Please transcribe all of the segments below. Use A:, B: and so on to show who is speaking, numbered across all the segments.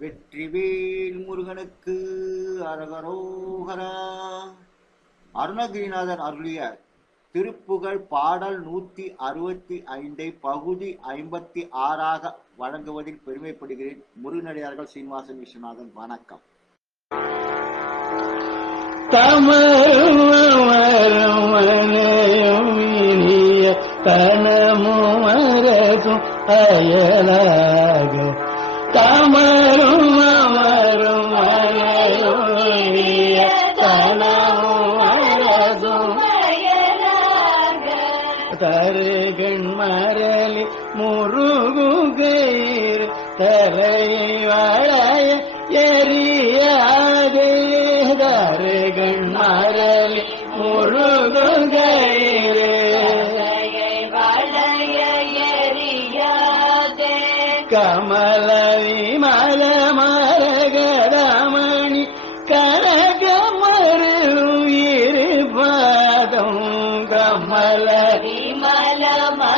A: வெற்றிவேல் முருகனுக்கு அரகரோகரா. அருணகிரிநாதர் அருளிய திருப்புகழ் பாடல் நூத்தி அறுபத்தி ஐந்தை பகுதி ஐம்பத்தி ஆறாக வழங்குவதில் பெருமைப்படுகிறேன். முருகனடியார்கள் சீனிவாசன் விஸ்வநாதன் வணக்கம்.
B: தமிழ் தனமுமரதும் அயலாக மரளி முருகுகைர் தலை வளைய எரியாதே. தருகண் மரளி முருகுகைரே கமல விமல மரகரமணி கனகமரும் பாதம் கமல
C: விமல மர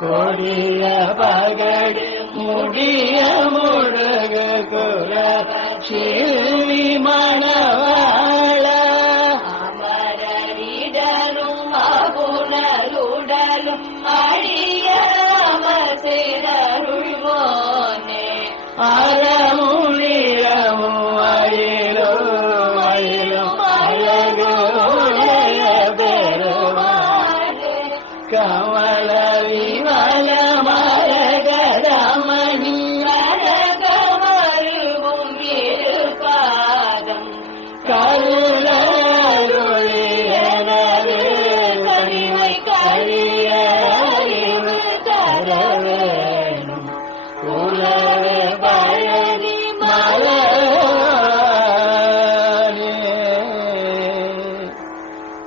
B: கொடிய பகடி முடிய முருக குல சிறுமி மணவாள.
C: அமரரிடலும் அகுணருடலும் அழிய அமர்சிறருள்வோனே
B: அர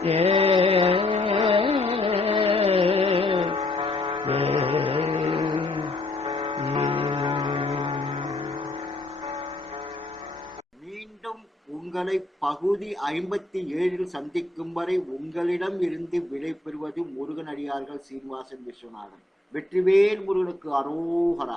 A: மீண்டும் உங்களை பகுதி ஐம்பத்தி ஏழில் சந்திக்கும் வரை உங்களிடம் இருந்து விடை பெறுவது முருகனடியார்கள் சீனிவாசன் விஸ்வநாதன். வெற்றிவேல் முருகனுக்கு அரோகரா.